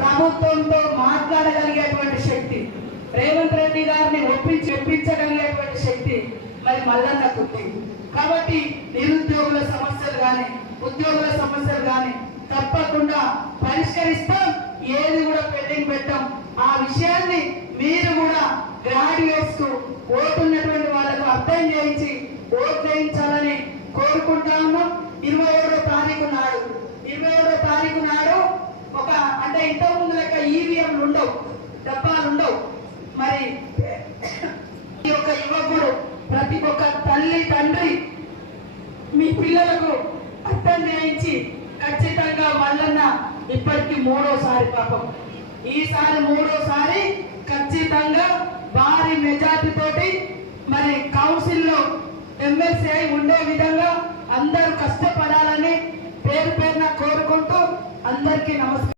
ప్రభుత్వంతో మాట్లాడగలిగేటువంటి శక్తి, రేవంత్ రెడ్డి గారిని ఒప్పించగలిగేటువంటి శక్తి మరి మల్లన్నకు ఉంది. కాబట్టి నిరుద్యోగుల సమస్యలు కానీ ఉద్యోగుల సమస్యలు కానీ తప్పకుండా పరిష్కరిస్తాం. ఏది కూడా పెండింగ్ పెట్టాం. ఆ విషయాన్ని మీరు కూడా గ్రాడ్యుయేట్స్ కు ఓటున్నటువంటి వాళ్ళకు అర్థం చేయించి ఓటు వేయించాలని కోరుకుంటా ఉన్నాం. 27వ తారీఖు నాడు ఒక అంటే ఇంతకుముందు లెక్క ఈవీఎంలు ఉండవు, డబ్బాలు ఉండవు. మరి ఈ యొక్క యువకుడు ప్రతి ఒక్క తల్లి తండ్రి మీ పిల్లలకు అర్థం చేయించి ఖచ్చితంగా మల్లన్న ఇప్పటికి 3వసారి పాపం, ఈసారి 3వసారి ఖచ్చితంగా భారీ మెజార్టీ తోటి మరి కౌన్సిల్లో ఎమ్మెల్సీ ఉండే విధంగా అందరూ కష్టపడాలని పేరు పేరున కోరుకుంటూ అందరికీ నమస్కారం.